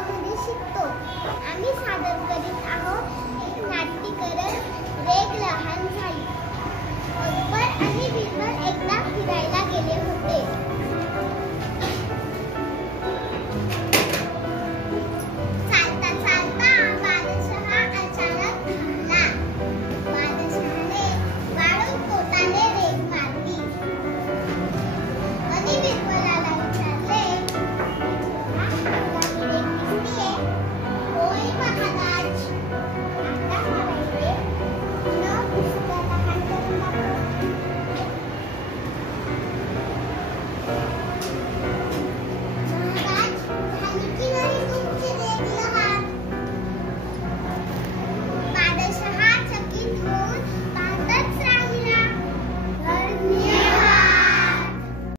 मध्ये शिकतो। आम्ही सादर करीत आहोत एक नाट्यकरण रेग लहान झाली।